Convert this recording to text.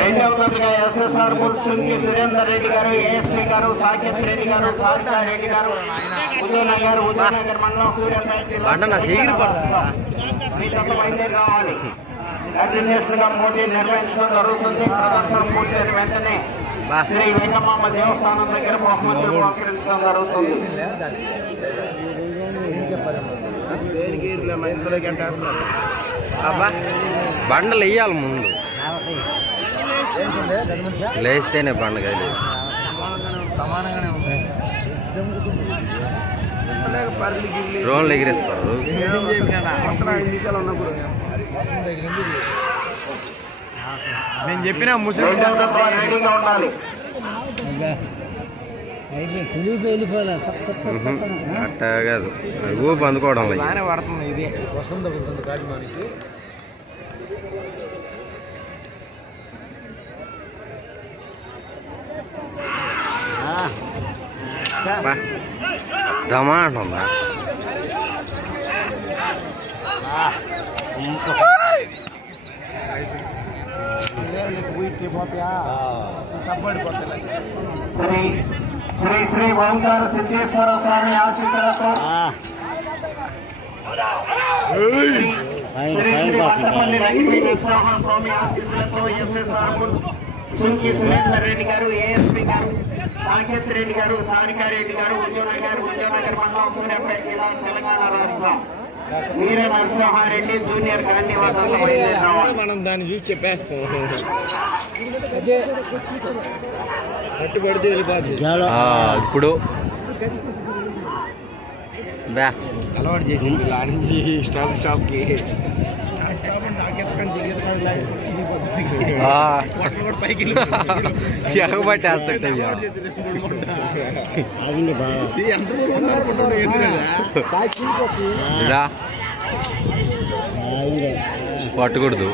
రెండవ తరగతిగా ఎస్ఎస్ఆర్ సుంకి సురేందర్ రెడ్డి గారు, ఏఎస్పీ గారు, సాకేత్ రెడ్డి గారు, సారికా రెడ్డి గారు, ఉదయనగర్ మండలం సూర్యాపేట మీ తప్ప బయలుదేరి రావాలి. కంటిన్యూషన్ గా పోటీ నిర్వహించడం జరుగుతుంది. ప్రదర్శన పూర్తయిన వెంటనే శ్రీ వెంకమ్మ దేవస్థానం దగ్గర బహుమతులు స్వీకరించడం జరుగుతుంది. బండలు వేయాలి ముందు, లేస్తేనే పండుగ డ్రోన్లు ఎగిరేస్తారు. నేను చెప్పిన ముస్లిం రెడీగా ఉండాలి. అట్టా కాదు, ఊపు అందుకోవడం బాగానే పడుతుంది. ఇది వసంత కాదు మనకి. దమా అంటుందా? శ్రీ శ్రీ శ్రీ ఓంకార సిద్ధేశ్వర స్వామి ఆశీస్సులతో శ్రీ శ్రీ వట్టపల్లి లక్ష్మీ నరసింహ స్వామి ఆశీస్సులతో ఎస్ఎస్ఆర్ సుంకి సురేందర్ రెడ్డి గారు, ఏఎస్పీ గారు, సాకేత్ రెడ్డి గారు, సారికా రెడ్డి గారు, ఉద్యోనగర్ మండలం సూర్యాపేట జిల్లా తెలంగాణ రాష్ట్రం వీర నరసింహారెడ్డి జూనియర్ గాంధీ వద్ద మనం దాన్ని చూసి చెప్పేస్తాం. పట్టు పెడితే వెళ్ళిపోతుంది. ఇప్పుడు అలవాటు చేసింది నుంచి స్టాప్ కి ఎగబట్టేస్తుంటయ్యా. పట్టకూడదు.